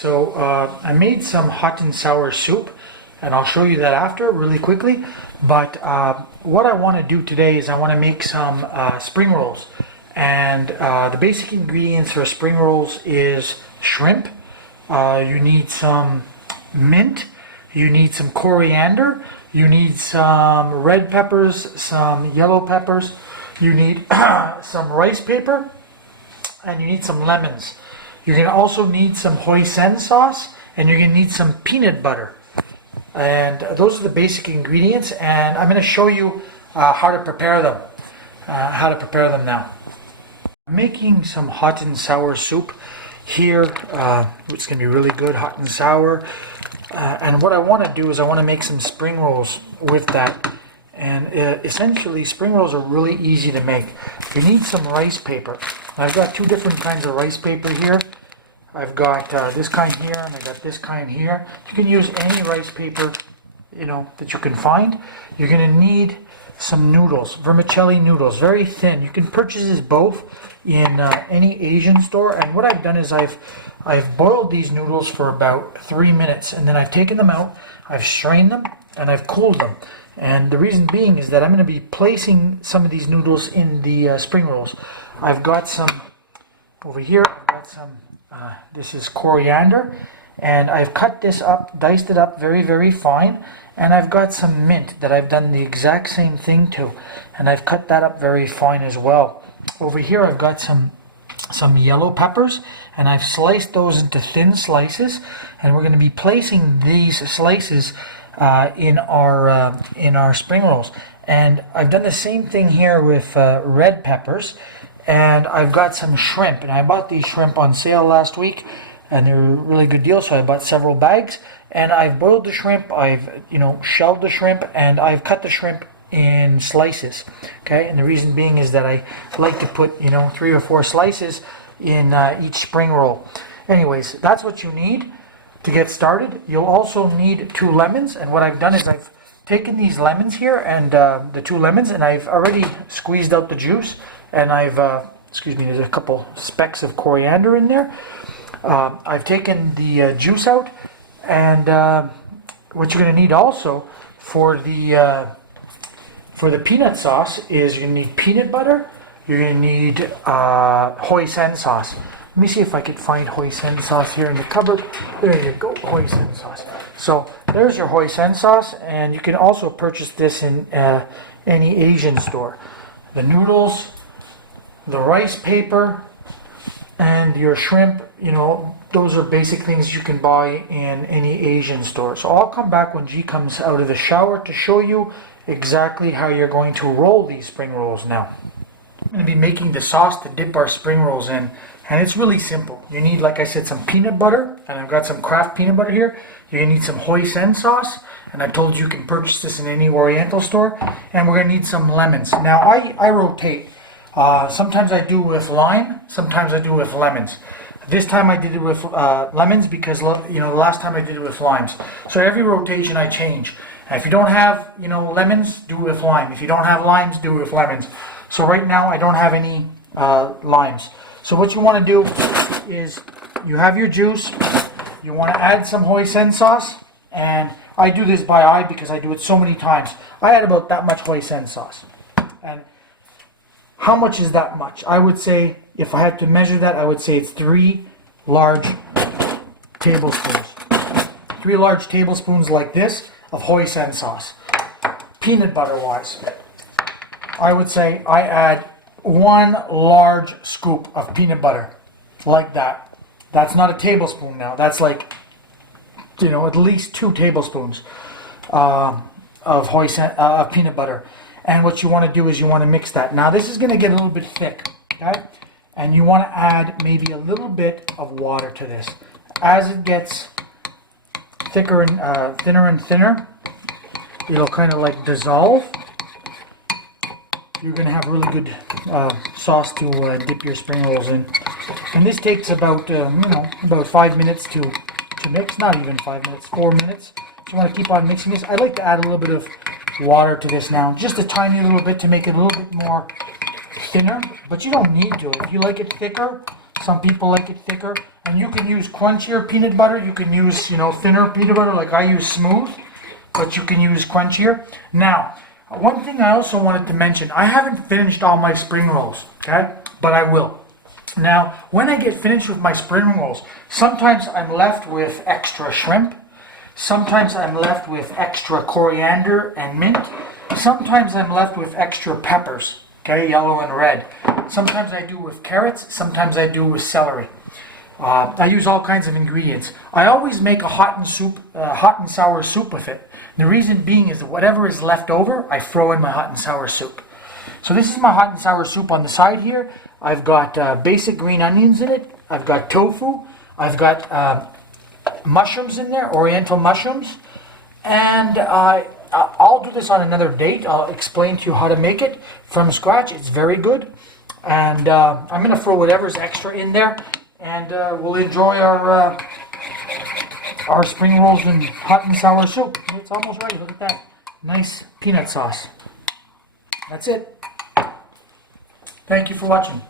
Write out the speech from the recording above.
So I made some hot and sour soup, and I'll show you that after really quickly. But what I want to do today is I want to make some spring rolls. And the basic ingredients for spring rolls is shrimp. You need some mint. You need some coriander. You need some red peppers, some yellow peppers. You need some rice paper, and you need some lemons. You're going to also need some hoisin sauce, and you're going to need some peanut butter. And those are the basic ingredients, and I'm going to show you how to prepare them. Now. I'm making some hot and sour soup here. It's going to be really good, hot and sour. And what I want to do is I want to make some spring rolls with that. And essentially, spring rolls are really easy to make. You need some rice paper. I've got two different kinds of rice paper here. I've got this kind here, and I got this kind here. You can use any rice paper, that you can find. You're going to need some noodles, vermicelli noodles, very thin. You can purchase this both in any Asian store. And what I've done is I've boiled these noodles for about 3 minutes, and then I've taken them out, I've strained them, and I've cooled them. And the reason being is that I'm going to be placing some of these noodles in the spring rolls. I've got some over here. I've got some. This is coriander, and I've cut this up, diced it up very, very fine. And I've got some mint that I've done the exact same thing to, and I've cut that up very fine as well. Over here, I've got some yellow peppers, and I've sliced those into thin slices. And we're going to be placing these slices in our spring rolls. And I've done the same thing here with red peppers, and I've got some shrimp, and I bought these shrimp on sale last week, and they're a really good deal, so I bought several bags. And I've boiled the shrimp, I've shelled the shrimp, and I've cut the shrimp in slices. Okay, and the reason being is that I like to put 3 or 4 slices in each spring roll. Anyways, that's what you need to get started. You'll also need 2 lemons, and what I've done is I've taken these lemons here, and the 2 lemons, and I've already squeezed out the juice, and I've there's a couple specks of coriander in there. I've taken the juice out, and what you're going to need also for the peanut sauce is you're going to need peanut butter. You're going to need hoisin sauce. Let me see if I can find hoisin sauce here in the cupboard. There you go, hoisin sauce. So there's your hoisin sauce, and you can also purchase this in any Asian store. The noodles, the rice paper, and your shrimp, those are basic things you can buy in any Asian store. So I'll come back when G comes out of the shower to show you exactly how you're going to roll these spring rolls now. I'm going to be making the sauce to dip our spring rolls in, and it's really simple. You need, like I said, some peanut butter, and I've got some Kraft peanut butter here. You're going to need some hoisin sauce, and I told you can purchase this in any Oriental store, and we're going to need some lemons. Now I rotate. Sometimes I do with lime, sometimes I do with lemons. This time I did it with lemons because last time I did it with limes. So every rotation I change. And if you don't have lemons, do it with lime. If you don't have limes, do it with lemons. So right now I don't have any limes. So what you want to do is you have your juice. You want to add some hoisin sauce, and I do this by eye because I do it so many times. I add about that much hoisin sauce. And how much is that much? I would say, if I had to measure that, I would say it's 3 large tablespoons. 3 large tablespoons like this of hoisin sauce. Peanut butter wise, I would say I add 1 large scoop of peanut butter, like that. That's not a tablespoon now. That's like, at least 2 tablespoons of peanut butter. And what you want to do is you want to mix that. Now this is going to get a little bit thick, okay? And you want to add maybe a little bit of water to this. As it gets thicker and thinner and thinner, it'll kind of like dissolve. You're going to have really good sauce to dip your spring rolls in. And this takes about 5 minutes to mix. Not even 5 minutes, 4 minutes. So you want to keep on mixing this. I like to add a little bit of water to this now, just a tiny little bit to make it a little bit more thinner, but you don't need to. If you like it thicker, some people like it thicker, And you can use crunchier peanut butter. You can use, thinner peanut butter like I use smooth, but you can use crunchier. Now, one thing I also wanted to mention, I haven't finished all my spring rolls, okay? But I will. Now, when I get finished with my spring rolls, sometimes I'm left with extra shrimp. Sometimes I'm left with extra coriander and mint. Sometimes I'm left with extra peppers, okay, yellow and red. Sometimes I do with carrots. Sometimes I do with celery. I use all kinds of ingredients. I always make a hot and sour soup with it. The reason being is that whatever is left over, I throw in my hot and sour soup. So this is my hot and sour soup on the side here. I've got basic green onions in it. I've got tofu. I've got mushrooms in there, oriental mushrooms. And I'll do this on another date. I'll explain to you how to make it from scratch. It's very good. And I'm going to throw whatever's extra in there. And we'll enjoy our spring rolls and hot and sour soup. It's almost ready. Look at that. Nice peanut sauce. That's it. Thank you for watching.